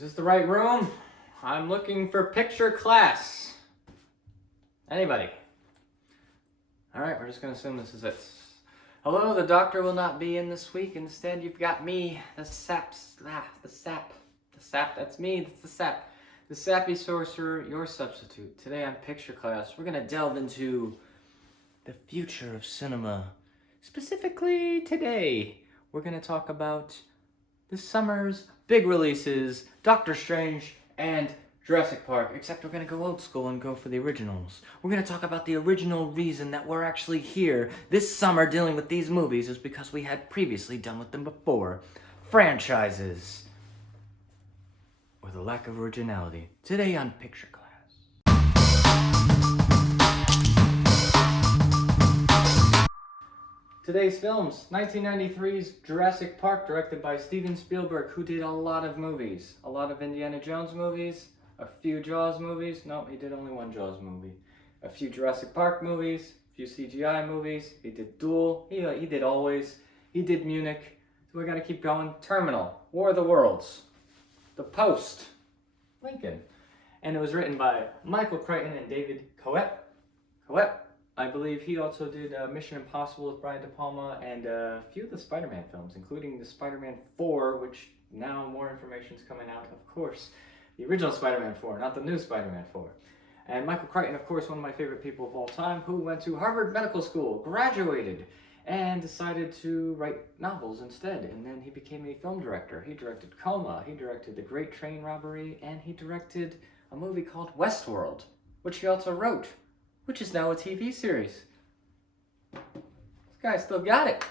Is this the right room? I'm looking for picture class. Anybody? All right, we're just gonna assume this is it. Hello, the doctor will not be in this week. Instead, you've got me, the Sap, that's me, that's the Sap. The Sappy Sorcerer, your substitute. Today on picture class, we're gonna delve into the future of cinema. Specifically today, we're gonna talk about this summer's big releases, Doctor Strange and Jurassic Park, except we're gonna go old school and go for the originals. We're gonna talk about the original reason that we're actually here this summer dealing with these movies is because we had previously done with them before. Franchises. Or the lack of originality. Today on Picture Class. Today's films, 1993's Jurassic Park, directed by Steven Spielberg, who did a lot of movies. A lot of Indiana Jones movies, a few Jaws movies. No, he did only one Jaws movie. A few Jurassic Park movies, a few CGI movies. He did Duel, he did Always, he did Munich. So we're gonna keep going. Terminal, War of the Worlds, The Post, Lincoln. And it was written by Michael Crichton and David Coet. I believe he also did Mission Impossible with Brian De Palma and a few of the Spider-Man films, including the Spider-Man 4, which now more information is coming out, of course. The original Spider-Man 4, not the new Spider-Man 4. And Michael Crichton, of course, one of my favorite people of all time, who went to Harvard Medical School, graduated, and decided to write novels instead. And then he became a film director. He directed Coma, he directed The Great Train Robbery, and he directed a movie called Westworld, which he also wrote, which is now a TV series. This guy still got it.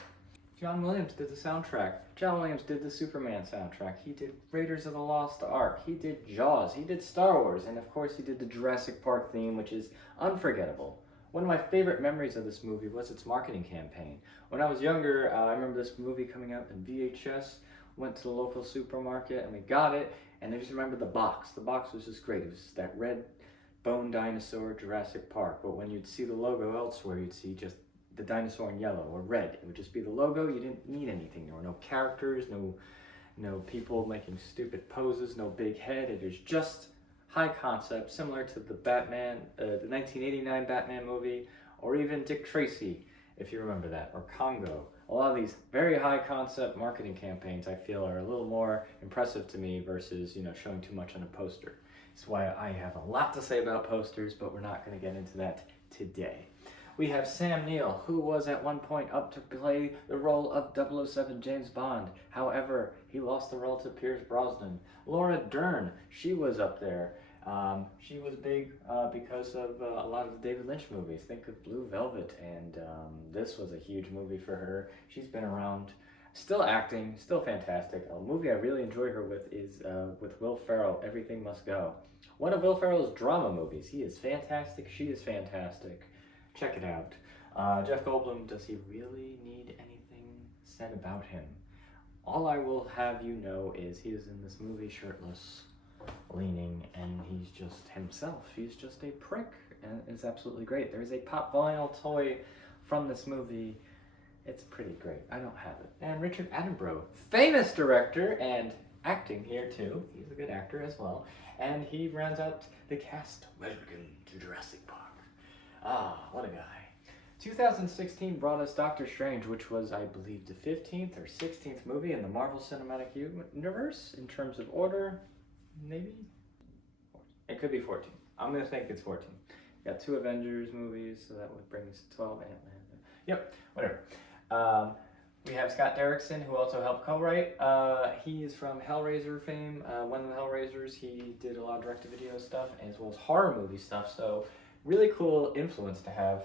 John Williams did the soundtrack. John Williams did the Superman soundtrack. He did Raiders of the Lost Ark. He did Jaws. He did Star Wars. And of course he did the Jurassic Park theme, which is unforgettable. One of my favorite memories of this movie was its marketing campaign. When I was younger, I remember this movie coming out in VHS. Went to the local supermarket and we got it. And I just remember the box. The box was just great. It was just that red bone dinosaur, Jurassic Park. But when you'd see the logo elsewhere, you'd see just the dinosaur in yellow or red. It would just be the logo. You didn't need anything. There were no characters, no people making stupid poses, no big head. It was just high concept, similar to the Batman, the 1989 Batman movie, or even Dick Tracy, if you remember that, or Congo. A lot of these very high concept marketing campaigns I feel are a little more impressive to me versus, showing too much on a poster. That's why I have a lot to say about posters, but we're not going to get into that today. We have Sam Neill, who was at one point up to play the role of 007 James Bond. However, he lost the role to Pierce Brosnan. Laura Dern, she was up there. She was big because of a lot of the David Lynch movies. Think of Blue Velvet, and this was a huge movie for her. She's been around, still acting, still fantastic. A movie I really enjoy her with is with Will Ferrell, Everything Must Go. One of Will Ferrell's drama movies. He is fantastic, she is fantastic. Check it out. Jeff Goldblum, does he really need anything said about him? All I will have you know is he is in this movie shirtless, leaning, and he's just himself. He's just a prick, and it's absolutely great. There is a pop vinyl toy from this movie. It's pretty great. I don't have it. And Richard Attenborough, famous director and acting here too. He's a good actor as well. And he rounds out the cast. Welcome to Jurassic Park. Ah, what a guy. 2016 brought us Doctor Strange, which was, I believe, the 15th or 16th movie in the Marvel Cinematic Universe in terms of order. Maybe? It could be 14. I'm going to think it's 14. Got 2 Avengers movies, so that would bring us to 12. Ant-Man. Yep, whatever. We have Scott Derrickson, who also helped co-write. He is from Hellraiser fame. One of the Hellraisers, he did a lot of direct-to-video stuff, as well as horror movie stuff, so really cool influence to have,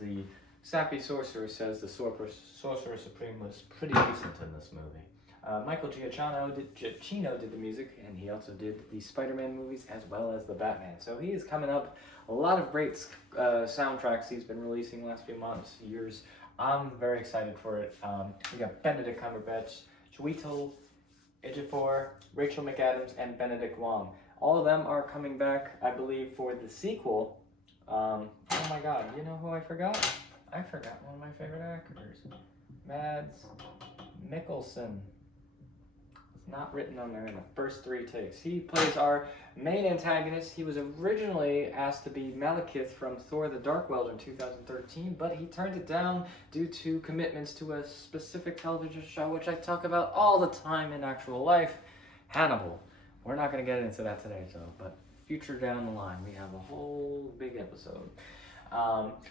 the Sappy Sorcerer says the Sorcerer Supreme was pretty decent in this movie. Michael Giacchino did the music, and he also did the Spider-Man movies as well as the Batman. So he is coming up. A lot of great soundtracks he's been releasing last few months, years. I'm very excited for it. We got Benedict Cumberbatch, Chiwetel Ejiofor, Rachel McAdams, and Benedict Wong. All of them are coming back, I believe, for the sequel. Oh my god, you know who I forgot? I forgot one of my favorite actors. Mads Mikkelsen. not written on there in the first 3 takes. He plays our main antagonist. He was originally asked to be Malekith from Thor the Dark World in 2013, but he turned it down due to commitments to a specific television show, which I talk about all the time in actual life, Hannibal. We're not going to get into that today, but future down the line, we have a whole big episode.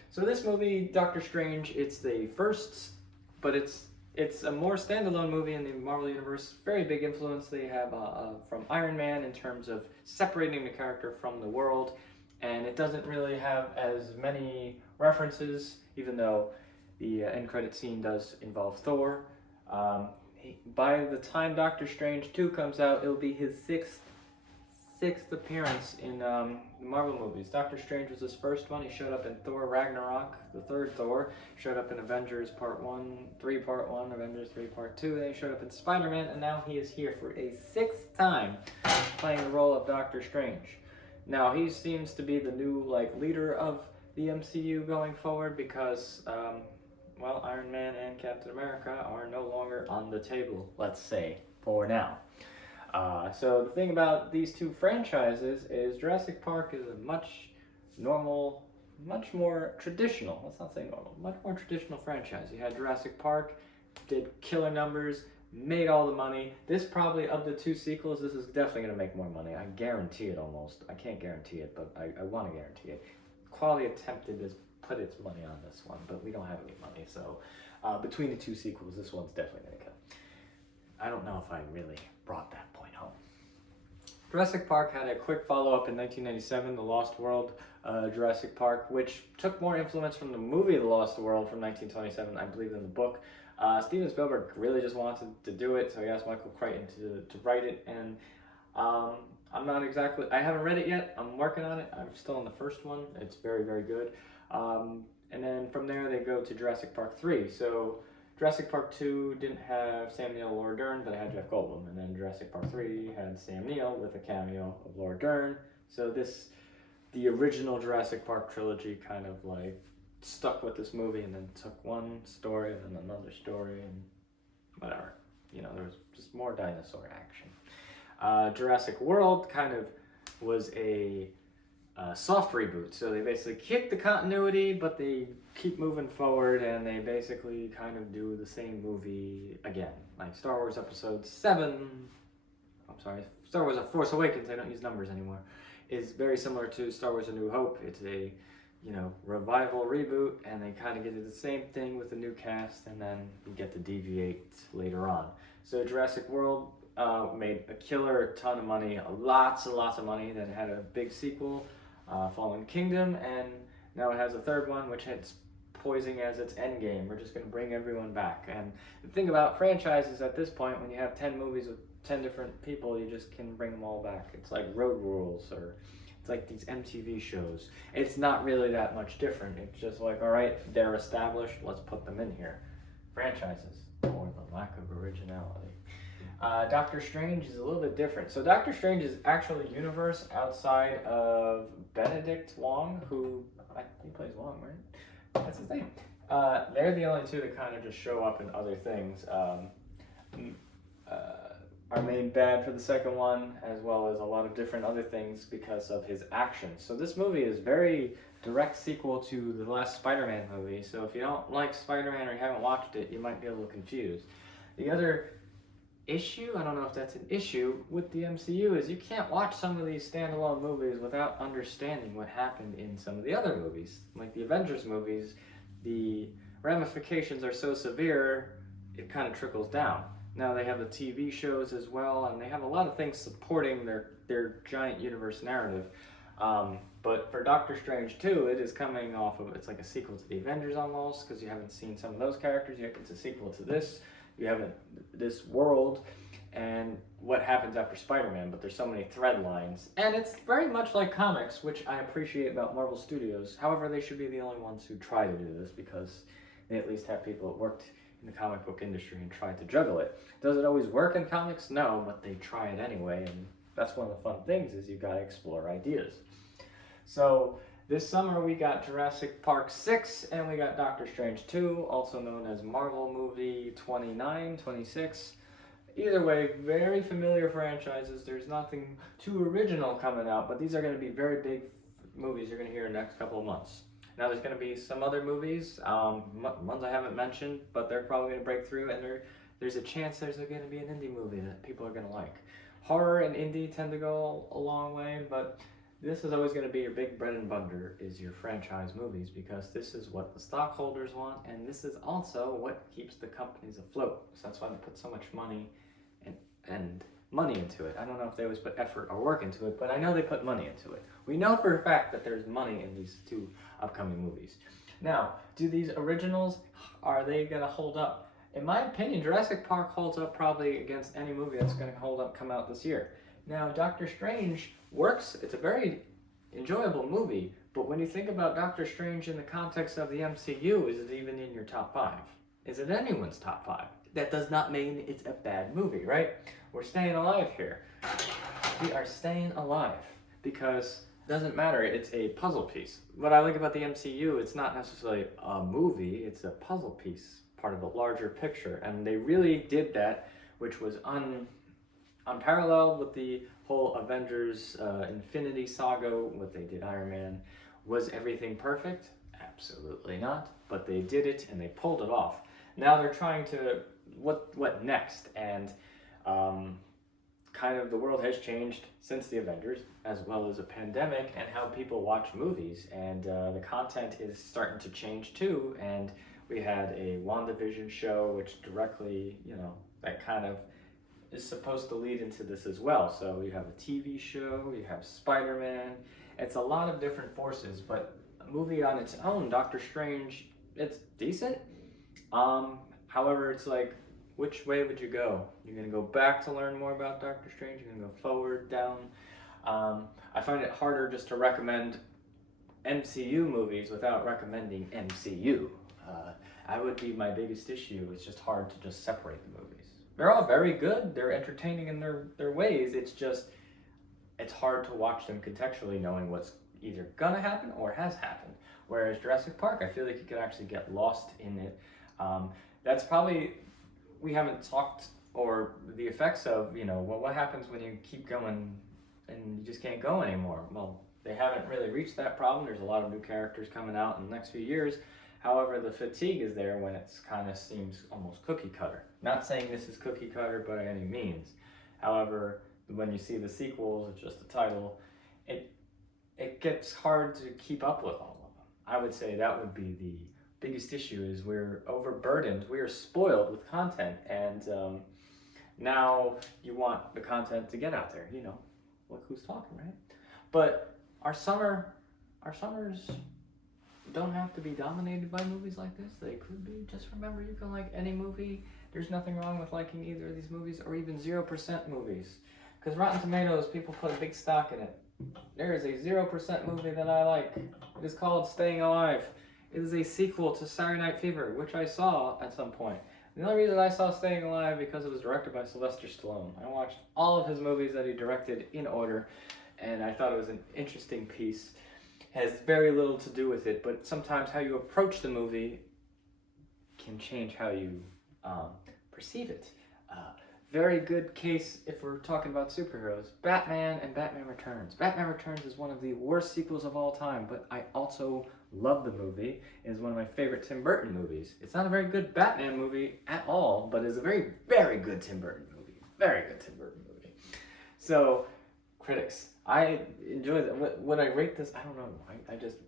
So this movie, Doctor Strange, it's the first, but it's a more standalone movie in the Marvel Universe. Very big influence they have from Iron Man in terms of separating the character from the world, and it doesn't really have as many references, even though the end credit scene does involve Thor. By the time Doctor Strange 2 comes out, it'll be his sixth appearance in the Marvel movies. Doctor Strange was his first one. He showed up in Thor Ragnarok, the third Thor. Showed up in Avengers Part 3 Part 1, Avengers 3 Part 2. Then he showed up in Spider-Man, and now he is here for a 6th time playing the role of Doctor Strange. Now, he seems to be the new leader of the MCU going forward because, well, Iron Man and Captain America are no longer on the table, let's say, for now. So the thing about these 2 franchises is Jurassic Park is a much more traditional, let's not say normal, much more traditional franchise. You had Jurassic Park, did killer numbers, made all the money. This probably, of the 2 sequels, this is definitely going to make more money. I guarantee it almost. I can't guarantee it, but I want to guarantee it. Quality attempted to put its money on this one, but we don't have any money, so between the 2 sequels, this one's definitely going to cut. I don't know if I really brought that point home. Jurassic Park had a quick follow-up in 1997, The Lost World, Jurassic Park, which took more influence from the movie The Lost World from 1927, I believe, than the book. Steven Spielberg really just wanted to do it, so he asked Michael Crichton to write it, and I haven't read it yet. I'm working on it. I'm still on the first one. It's very, very good. And then from there, they go to Jurassic Park 3. So Jurassic Park 2 didn't have Sam Neill or Laura Dern, but it had Jeff Goldblum. And then Jurassic Park 3 had Sam Neill with a cameo of Laura Dern. So the original Jurassic Park trilogy kind of stuck with this movie and then took one story and then another story and whatever. There was just more dinosaur action. Jurassic World kind of was a soft reboot. So they basically kick the continuity, but they keep moving forward and they basically kind of do the same movie again. Like Star Wars Episode 7, Star Wars A Force Awakens, I don't use numbers anymore, is very similar to Star Wars A New Hope. It's a, revival reboot, and they kind of get the same thing with the new cast, and then you get to deviate later on. So Jurassic World made a killer ton of money, lots and lots of money. Then it had a big sequel, Fallen Kingdom, and now it has a third one, which it's poising as its end game. We're just going to bring everyone back. And the thing about franchises at this point, when you have 10 movies with 10 different people, you just can bring them all back. It's like Road Rules, or it's like these MTV shows. It's not really that much different. It's just like, all right, they're established, let's put them in here. Franchises, or the lack of originality. Doctor Strange is a little bit different. So Doctor Strange is actually a universe outside of Benedict Wong, he plays Wong, right? That's his name. They're the only 2 that kind of just show up in other things. Our main bad for the second one, as well as a lot of different other things because of his actions. So this movie is very direct sequel to the last Spider-Man movie. So if you don't like Spider-Man or you haven't watched it, you might be a little confused. The other issue, I don't know if that's an issue, with the MCU is you can't watch some of these standalone movies without understanding what happened in some of the other movies. Like the Avengers movies, the ramifications are so severe, it kind of trickles down. Now they have the TV shows as well, and they have a lot of things supporting their giant universe narrative. But for Doctor Strange 2, it is coming off of, it's like a sequel to the Avengers almost, because you haven't seen some of those characters yet. It's a sequel to this. You have this world and what happens after Spider-Man, but there's so many thread lines. And it's very much like comics, which I appreciate about Marvel Studios. However, they should be the only ones who try to do this, because they at least have people that worked in the comic book industry and tried to juggle it. Does it always work in comics? No, but they try it anyway, and that's one of the fun things, is you gotta explore ideas. So this summer we got Jurassic Park 6 and we got Doctor Strange 2, also known as Marvel Movie 26. Either way, very familiar franchises. There's nothing too original coming out, but these are going to be very big movies you're going to hear in the next couple of months. Now, there's going to be some other movies, ones I haven't mentioned, but they're probably going to break through, and there's a chance there's going to be an indie movie that people are going to like. Horror and indie tend to go a long way, but this is always going to be your big bread and butter, is your franchise movies, because this is what the stockholders want, and this is also what keeps the companies afloat. So that's why they put so much money and money into it. I don't know if they always put effort or work into it, but I know they put money into it. We know for a fact that there's money in these two upcoming movies. Now, do these originals, are they going to hold up? In my opinion, Jurassic Park holds up probably against any movie that's going to come out this year. Now, Doctor Strange works. It's a very enjoyable movie, but when you think about Doctor Strange in the context of the MCU, is it even in your top 5? Is it anyone's top 5? That does not mean it's a bad movie, right? We're staying alive here. We are staying alive because it doesn't matter, it's a puzzle piece. What I like about the MCU, it's not necessarily a movie, it's a puzzle piece, part of a larger picture, and they really did that, which was unparalleled with the whole Avengers Infinity Saga, what they did Iron Man. Was everything perfect? Absolutely not, but they did it and they pulled it off. Now they're trying to, what next? And kind of the world has changed since the Avengers, as well as a pandemic, and how people watch movies, and the content is starting to change too. And we had a WandaVision show, which directly, that kind of is supposed to lead into this as well. So you have a TV show, you have Spider-Man. It's a lot of different forces, but a movie on its own, Doctor Strange, it's decent. However, it's like, which way would you go? You're gonna go back to learn more about Doctor Strange? You're gonna go forward, down? I find it harder just to recommend MCU movies without recommending MCU. I would be my biggest issue. It's just hard to just separate the movies. They're all very good. They're entertaining in their ways. It's just, it's hard to watch them contextually knowing what's either gonna happen or has happened. Whereas Jurassic Park, I feel like you could actually get lost in it. That's probably, we haven't talked, or the effects of, what happens when you keep going and you just can't go anymore. Well, they haven't really reached that problem. There's a lot of new characters coming out in the next few years. However, the fatigue is there when it's kind of seems almost cookie cutter. Not saying this is cookie cutter by any means. However, when you see the sequels, it's just a title, it gets hard to keep up with all of them. I would say that would be the biggest issue, is we're overburdened. We are spoiled with content, and now you want the content to get out there. Look who's talking, right? But our summers don't have to be dominated by movies like this. They could be. Just remember, you can like any movie. There's nothing wrong with liking either of these movies, or even 0% movies. Because Rotten Tomatoes, people put a big stock in it. There is a 0% movie that I like. It is called Staying Alive. It is a sequel to Saturday Night Fever, which I saw at some point. The only reason I saw Staying Alive because it was directed by Sylvester Stallone. I watched all of his movies that he directed in order, and I thought it was an interesting piece. Has very little to do with it, but sometimes how you approach the movie can change how you perceive it. Very good case if we're talking about superheroes. Batman and Batman Returns. Batman Returns is one of the worst sequels of all time, but I also love the movie. It is one of my favorite Tim Burton movies. It's not a very good Batman movie at all, but it's a very, very good Tim Burton movie. Very good Tim Burton movie. So, critics, I enjoy that. When I rate this, I don't know.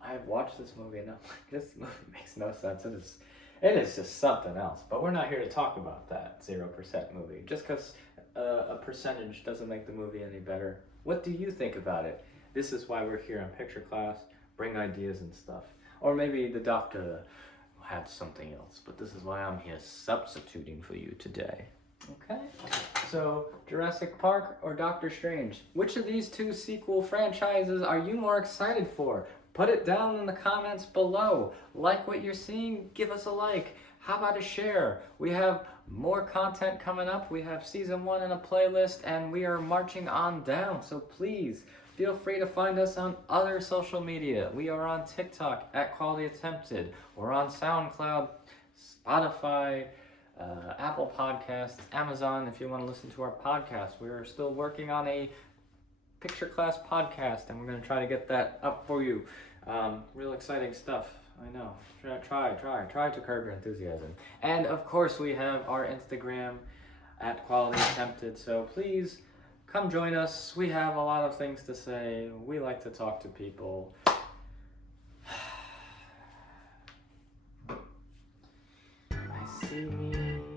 I've watched this movie and I'm like, this movie makes no sense. It is just something else. But we're not here to talk about that 0% movie. Just because a percentage doesn't make the movie any better. What do you think about it? This is why we're here on Picture Class. Bring ideas and stuff. Or maybe the doctor had something else. But this is why I'm here substituting for you today. Okay, so Jurassic Park or Doctor Strange? Which of these two sequel franchises are you more excited for? Put it down in the comments below. Like what you're seeing? Give us a like. How about a share? We have more content coming up. We have season 1 in a playlist, and we are marching on down. So please feel free to find us on other social media. We are on TikTok at Quality Attempted. We're on SoundCloud, Spotify, Apple Podcasts, Amazon, if you want to listen to our podcast. We're still working on a picture class podcast, and we're going to try to get that up for you. Real exciting stuff. I know. Try to curb your enthusiasm. And of course, we have our Instagram at Quality Attempted. So please come join us. We have a lot of things to say. We like to talk to people. I see me.